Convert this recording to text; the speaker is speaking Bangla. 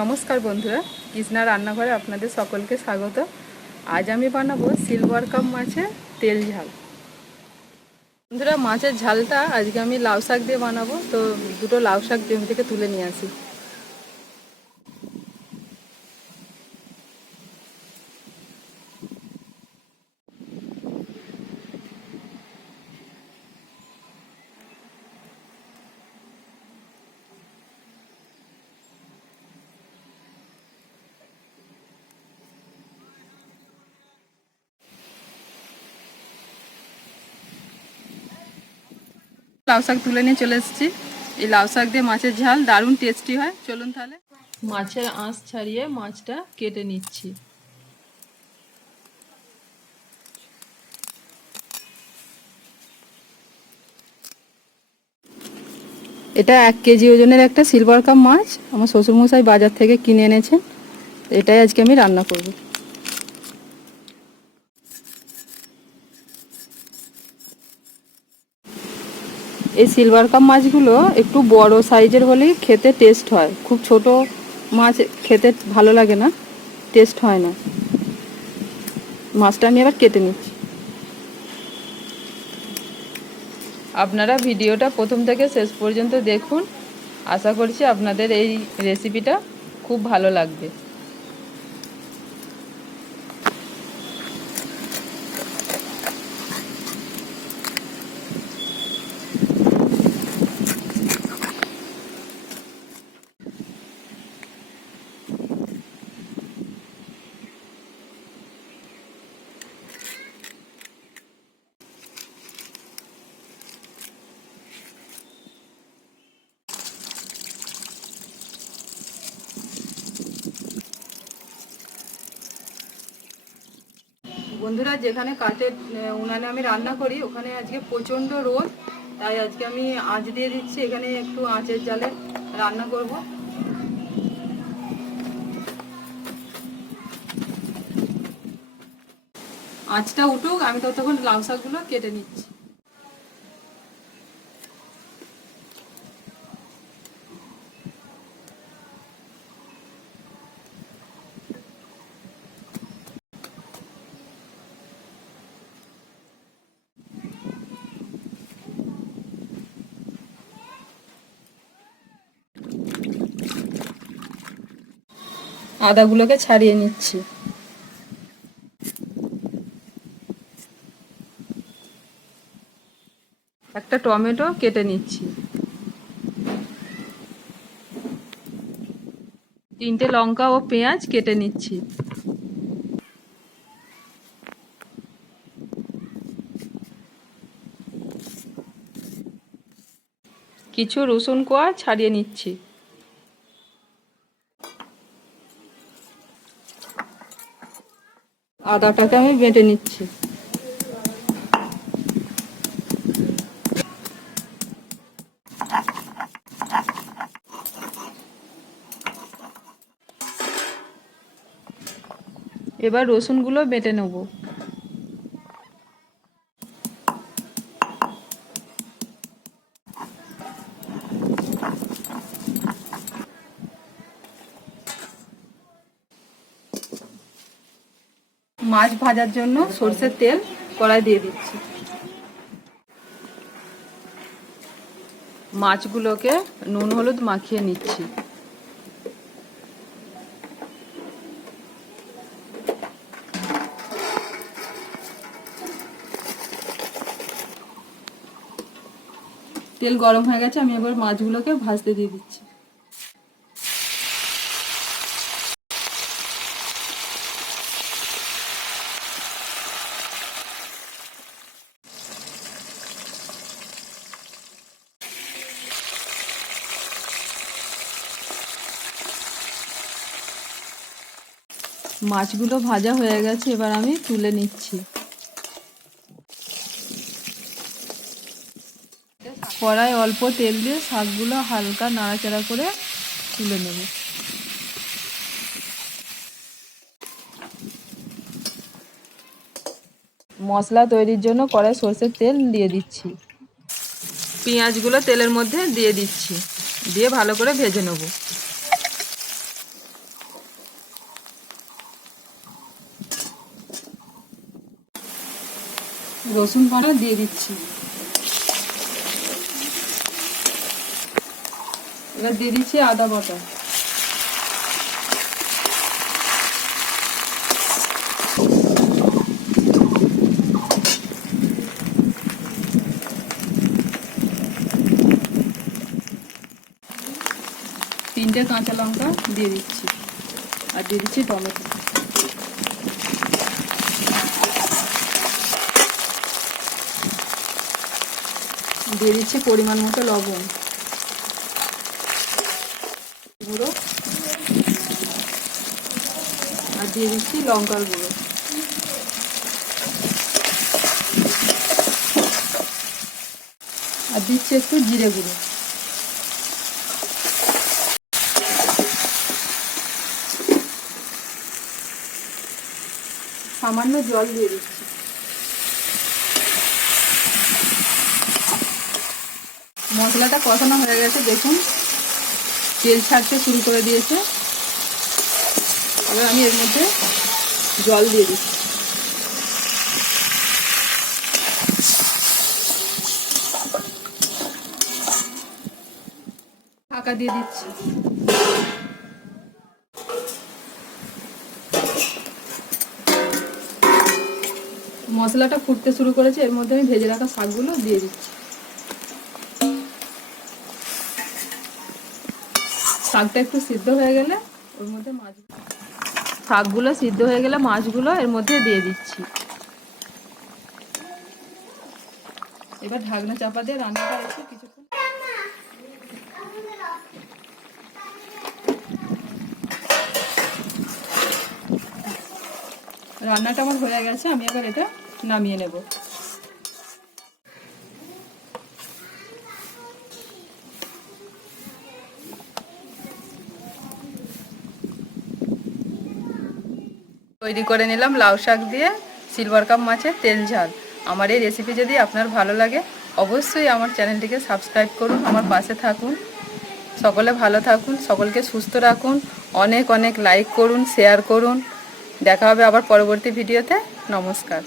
নমস্কার বন্ধুরা, কৃষ্ণা রান্নাঘরে আপনাদের সকলকে স্বাগত। আজ আমি বানাবো সিলভার কাপ মাছের তেল ঝাল। বন্ধুরা, মাছের ঝালটা আজকে আমি লাউ শাক দিয়ে বানাবো। তো দুটো লাউ শাক জমি থেকে তুলে নিয়ে আসি। লাউ শাক তুলে নিয়ে চলে এসেছি। এই লাউ শাক দিয়ে মাছের ঝাল দারুণ টেস্টি হয়। চলুন তাহলে মাছের আঁশ ছাড়িয়ে মাছটা কেটে নিচ্ছি। এটা 1 কেজি ওজনের একটা সিলভার কাপ মাছ আমার শ্বশুরমশাই বাজার থেকে কিনে এনেছেন। এটাই আজকে আমি রান্না করব। এই সিলভার কাপ মাছগুলো একটু বড় সাইজের হলেই খেতে টেস্ট হয়। খুব ছোট মাছ খেতে ভালো লাগে না, টেস্ট হয় না। মাছটা আমি আবার কেটে নিচ্ছি। আপনারা ভিডিওটা প্রথম থেকে শেষ পর্যন্ত দেখুন। আশা করছি আপনাদের এই রেসিপিটা খুব ভালো লাগবে। বন্ধুরা, যেখানে কাঠের উনানে আমি রান্না করি ওখানে আজকে প্রচণ্ড রোদ, তাই আজকে আমি আঁচ দিয়ে দিচ্ছি। এখানে একটু আঁচের জালে রান্না করব। আঁচটা উঠুক, আমি ততক্ষণ লাউ শাকগুলো কেটে নিচ্ছি। আদাগুলোকে ছাড়িয়ে নিচ্ছি। একটা টমেটো কেটে নিচ্ছি। 3টে লঙ্কা ও পেঁয়াজ কেটে নিচ্ছি। কিছু রসুন কোয়া ছাড়িয়ে নিচ্ছি। আদাটাকে আমি বেটে নিচ্ছি। এবার রসুনগুলো বেটে নেব। মাছ ভাজার জন্য সরষের তেল কড়াই দিয়ে দিচ্ছি। মাছগুলোকে নুন হলুদ মাখিয়ে নিচ্ছি। তেল গরম হয়ে গেছে, আমি এবার মাছগুলোকে ভাজতে দিয়ে দিচ্ছি। মাছগুলো ভাজা হয়ে গেছে, এবার আমি তুলে নিচ্ছি। কড়াই অল্প তেল দিয়ে শাকগুলো হালকা নাড়াচাড়া করে তুলে নেব। মশলা তৈরির জন্য কড়াই সরষের তেল দিয়ে দিচ্ছি। পেঁয়াজগুলো তেলের মধ্যে দিয়ে দিচ্ছি, দিয়ে ভালো করে ভেজে নেব। রসুন বাটা দিয়ে দিচ্ছি। এবার দিয়ে দিচ্ছি আদা বাটা। তিনটে কাঁচা লঙ্কা দিয়ে দিচ্ছি আর দিয়ে দিচ্ছি টমেটো। দিয়ে দিচ্ছি পরিমাণ মতো লবণ গুঁড়ো আর দিয়ে দিচ্ছি লঙ্কার গুঁড়ো। আর দিচ্ছি একটু জিরে গুঁড়ো। সামান্য জল দিয়ে দিচ্ছি। মশলাটা কষানো হয়ে গেছে, দেখুন তেল ছাড়তে শুরু করে দিয়েছে। এবার আমি এর মধ্যে জল দিয়ে দিচ্ছি। ঢাকা দিয়ে দিচ্ছি। মশলাটা ফুটতে শুরু করেছে, এর মধ্যে আমি ভেজে রাখা শাকগুলো দিয়ে দিচ্ছি। শাকটা একটু সিদ্ধ হয়ে গেলে ওর মধ্যে শাকগুলো সিদ্ধ হয়ে গেলে মাছগুলো এর মধ্যে দিয়ে দিচ্ছি। এবার ঢাকনা চাপা দিয়ে রান্নাটা রেখে কিছুক্ষণ। রান্নাটা আমার হয়ে গেছে, আমি এবার এটা নামিয়ে নেব। তৈরি করে নিলাম লাউ শাক দিয়ে সিলভার কাপ মাছের তেল ঝাল। আমার এই রেসিপি যদি আপনার ভালো লাগে অবশ্যই আমার চ্যানেলটিকে সাবস্ক্রাইব করুন, আমার পাশে থাকুন। সকলে ভালো থাকুন, সকলকে সুস্থ রাখুন, অনেক অনেক লাইক করুন, শেয়ার করুন। দেখা হবে আবার পরবর্তী ভিডিওতে। নমস্কার।